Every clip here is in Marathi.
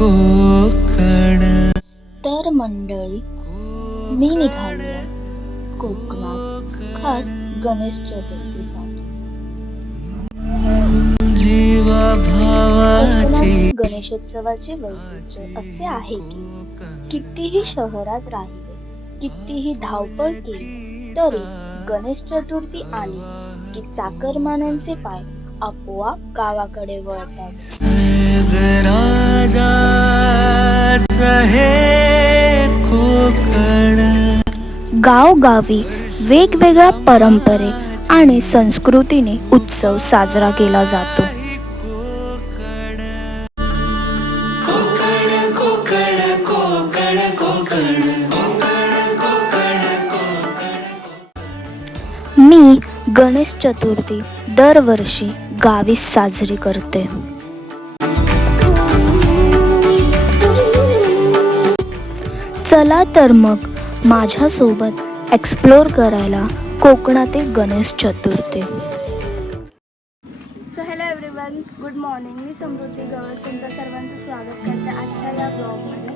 कोकण. तर मंडळी, मी निघाली कोकणात खास गणेश चतुर्थीसाठी. जीवा भावाची गणेशोत्सवाचे वैशिष्ट्य असे आहे की कितीही शहरात राहिले, कितीही धावपळ केली तरी गणेश चतुर्थी आली की चाकरमान्यांचे पाय आपोआप गावाकडे वळतात. राजाच हे कोकण. गावगावी वेगवेगळ्या परंपरे आणि संस्कृतीने उत्सव साजरा केला जातो. मी गणेश चतुर्थी दरवर्षी गावी साजरी करते. चला तर मग माझ्यासोबत एक्सप्लोर करायला कोकणातील Ganesh Chaturthi. So hello everyone, good morning. मी समृद्धी गवस तुमच्या सर्वांचं स्वागत करते आजच्या या ब्लॉगमध्ये.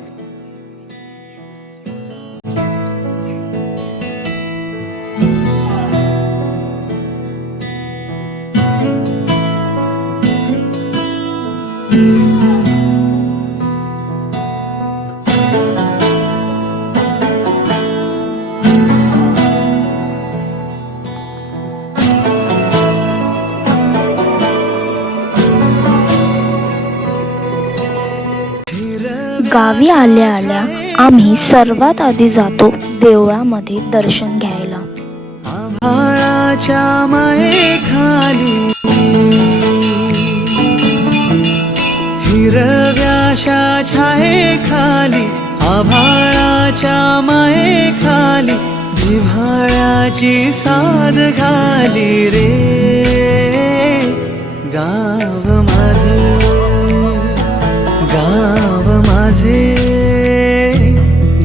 गावी आल्या आल्या आम्ही सर्वात आधी जातो देवळामध्ये दर्शन घ्यायला. आभाळाच्या मायेखाली हिरव्याशा छायेखाली, आभाळाच्या मायेखाली जिव्हाळ्याची साध घाली रे. गाव माझे, गाव माझे,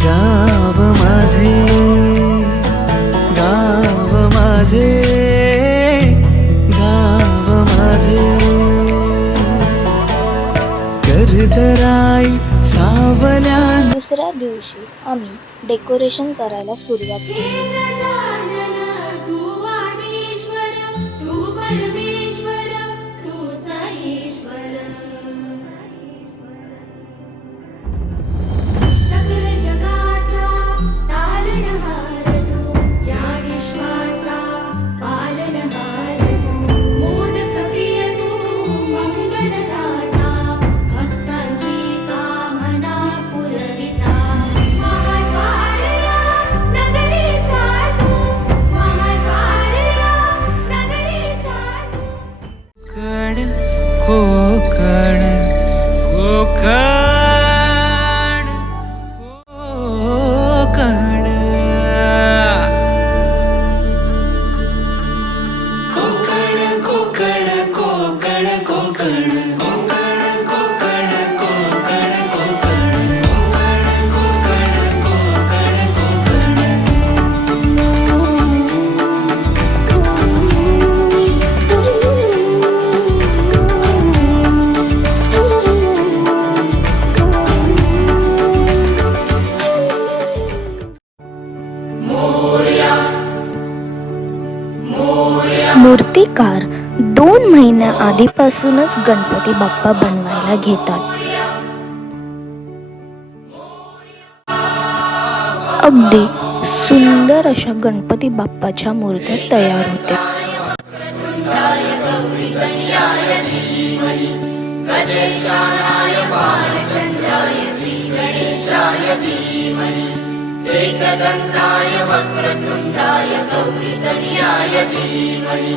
गाव माझे, गाव माझे, गाव माझे. कर्दराई सावल्या. दुसऱ्या दिवशी आम्ही डेकोरेशन करायला सुरुवात केली. कोकण, कोकण, कोकण, कोकण, कोकण, कोकण, कोकण, कोकण, कोकण, कोकण, कोकण, मूर्तिकार 2 महिन्या आधीपासूनच गणपती बाप्पा बनवायला घेतात. अगदी सुंदर अशा गणपती बाप्पाच्या मूर्त्या तयार होत्या. एकदन्ताय वक्रतुण्डाय गौरीतनयाय धीमहि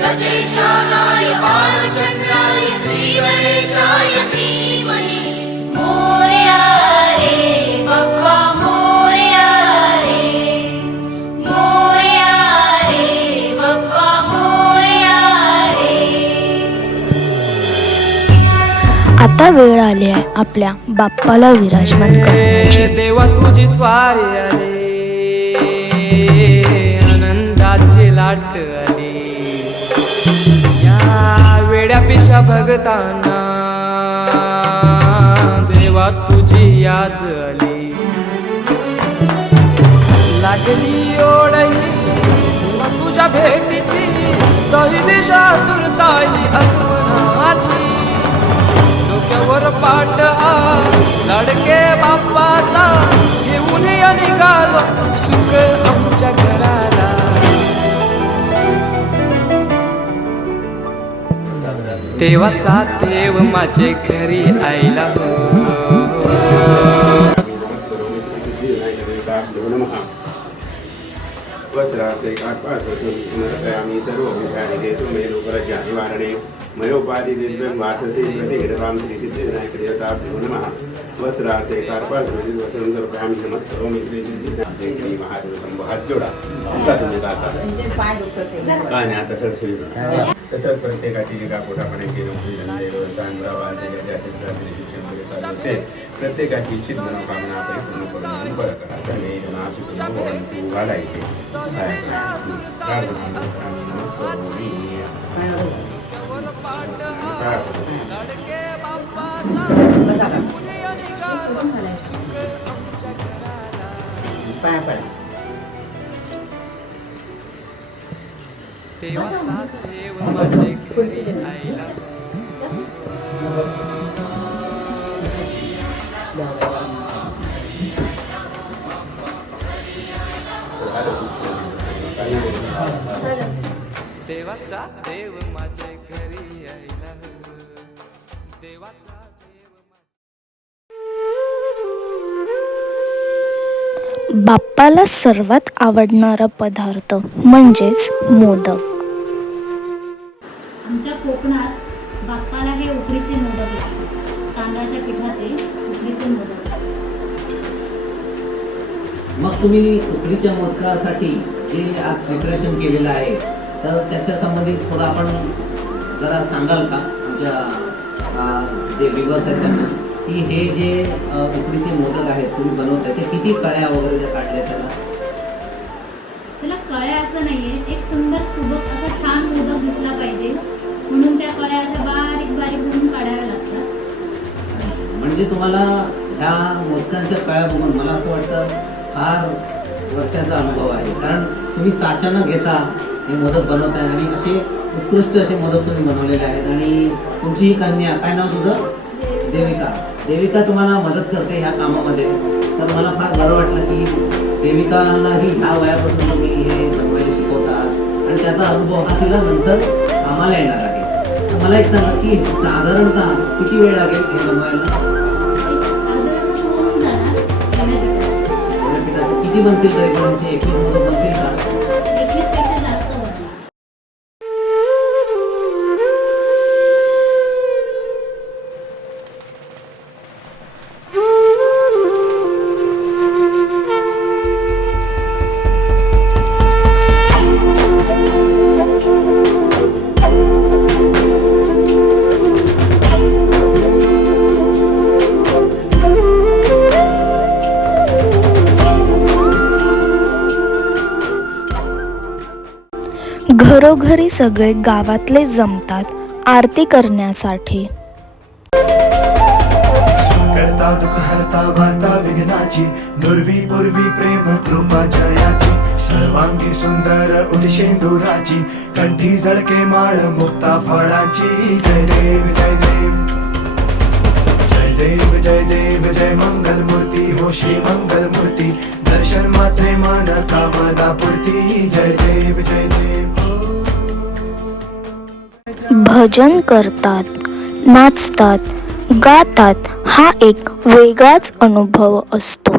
गजेशानाय बालचन्द्राय श्रीगणेशाय धीमहि. मोरया रे बाप्पा मोरया रे, मोरया रे बाप्पा मोरया रे. आता वेळ आली आहे आपल्या बाप्पाला विराजमान करण्याची. देवा तुझी स्वारी आली, आनंदाची लाट आली. या वेड्या पिशा भगताना देवा तुझी याद आली. लागली ओढही तुझ्या भेटीची, तरी दिशा तुरताई आठवणाची. डोक्यावर पाट लाडके बाप्पाचा, घेऊन निघालो सुख आमच्या घराला. देवाचा देव माझे घरी आईला वस्त्रार्थे कार्पासवसून सर्व विधाने देतो मे लोकराज्य निवारणे मयोपाधी दिव्यं वाससे प्रतिहृतां श्रीसिद्धिविनायक देवताभ्यो नमः. वस्त्रार्थे कार्पासवसून वस्त्रं सर्वयामि नमस्करोमि श्री महादेव शंभो. हात जोडा. उठा तुम्ही आता. काय नाही आता सरसरी तसंच प्रत्येकाची जी कापोटापणे केलं असेल प्रत्येकाची इच्छित मनोकामना परिपूर्ण करून बरं करा. सर्वे जना सुखिनो भवन्तु. घालायचे पाया पडा. देवाचा देव माझे घरी आईला. देवाचा देव माझे घरी आईला. देवाचा देव. बाप्पाला सर्वात आवडणारा पदार्थ म्हणजेच मोदक. आमच्या कोकणात बाप्पाला हे उकडीचे मोदक लागतात. तांदळाच्या पिठाचे उकडीचे मोदक. मग तुम्ही उकडीच्या मोदकासाठी जे आज प्रिपरेशन केलेलं आहे तर त्याच्या संबंधित थोडं आपण जरा सांगाल का आमच्या जे व्ह्यूअर्स आहेत त्यांना की हे जे उकडीचे मोदक आहेत तुम्ही बनवताय ते किती कळ्या वगैरे काढल्या त्याला कळ्या असं नाहीये, एक सुंदर सुबक असा छान मोदक दिसला पाहिजे म्हणून त्या कळ्या अशा बारीक बारीक म्हणून काढाव्या लागतात. म्हणजे तुम्हाला ह्या मोदकांच्या कळ्या बघून मला असं वाटतं फार वर्षाचा अनुभव आहे. कारण तुम्ही साच्यानं घेता हे मोदक बनवताय आणि असे उत्कृष्ट असे मोदक तुम्ही बनवलेले आहेत. आणि तुमची ही कन्या, काय नाव तुझं? देविका. देविका तुम्हाला मदत करते ह्या कामामध्ये. तर मला फार बरं वाटलं की देविकालाही ह्या वयापासून तुम्ही हे बनवायला शिकवतात आणि त्याचा अनुभव हा तिला नंतर कामाला येणार आहे. तर मला एक सांगा की साधारणतः किती वेळ लागेल हे बनवायला? पिठाचं किती बनतील तरी पण 21 मोदक बनतील का? 21 पेक्षा जास्त बनतात. घरोघरी सगळे गावातले जमतात आरती करण्यासाठी. करता दुःख हरता वार्ता विघ्नाची, दुर्वी पूर्वी प्रेम कृपा जयाची, सर्वांगी सुंदर उदिशेंदुराची, कंठी जळके माळ मुक्ता फळाची. जय देव जय देव जय देव जय देव जय मंगल मूर्ती हो श्री मंगल मूर्ती, दर्शन मात्रे मन कामना पूर्ती. जय देव जय देव. भजन करतात, नाचतात, गातात. हा एक वेगळाच अनुभव असतो.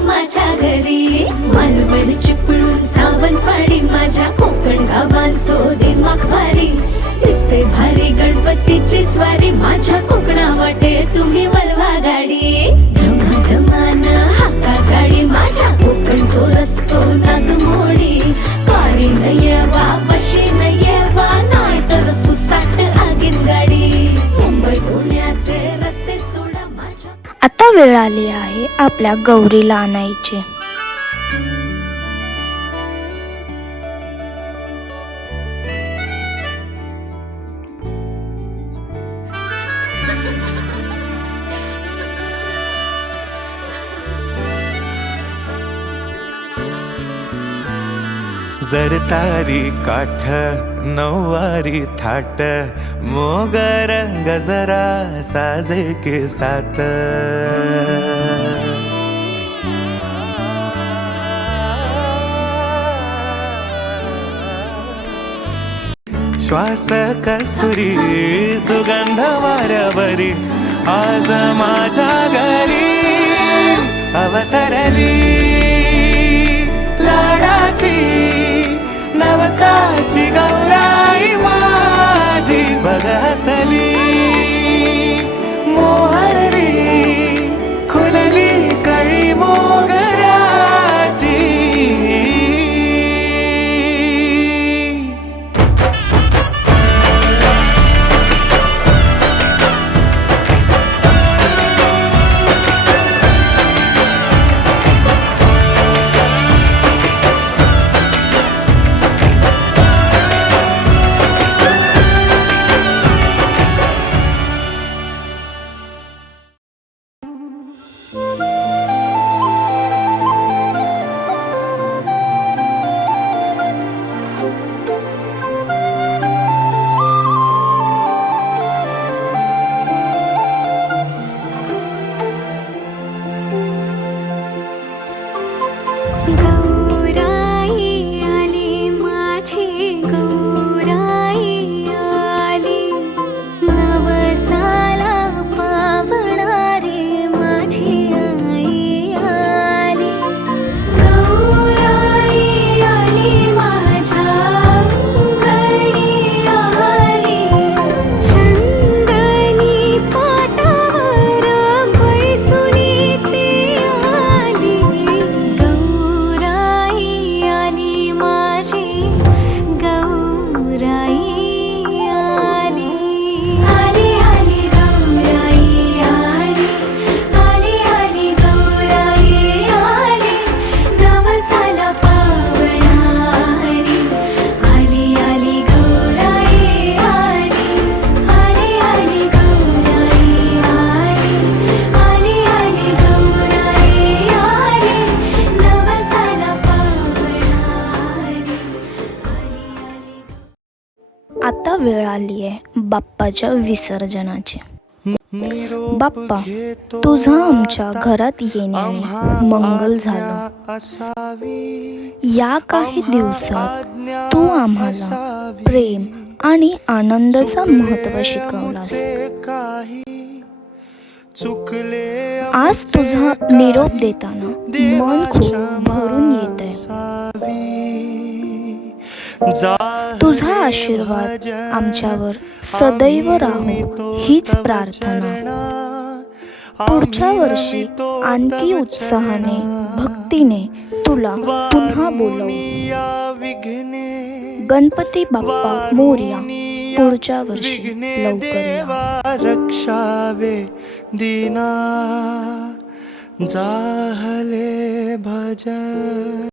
माझ्या घरी. मालवण चिपळूण सावंतवाडी माझ्या कोकण गावांचो दिमाग भारी. दिसते भारी गणपतीची स्वारी माझ्या कोकणा वाटे तुम्ही वलवा गाडी. धमाधमान हाका गाडी माझ्या कोकणचो रस्तो नागमोडी. कारी नयवा वशी नयवा नाही तर सुसाट आगीन गाडी. मुंबई पुण्याचे रस्ते सोडा माझ्या. आता वेळ आली आहे आपल्या गौरीला आणायची. जरतारी काठ नऊवारी थाट मोगर गजरा साजे के साथ. श्वास कस्तुरी सुगंध वाऱ्यावरी आज माझ्या घरी अवतरली लाडाची नवसाची गौराई माझी. बघ हसली मोहरली खुलली कळी मोगऱ्याची. आता वेळ आली आहे बाप्पाच्या विसर्जनाची. बाप्पा, तुझा आमच्या घरात येण्याने मंगल झालं. या काही दिवसात तू आम्हाला प्रेम आणि आनंदाचा महत्त्व शिकवलास. आज तुझा निरोप देताना मन खूप भरून येतंय. तुझा आशीर्वाद आमच्यावर सदैव राहो हीच प्रार्थना. पुढच्या वर्षी आणखी उत्साहाने भक्तीने तुला पुन्हा बोलवू. गणपती बाप्पा मोरया. पुढच्या वर्षी लवकर या. रक्षावे दीना जाहले भजन.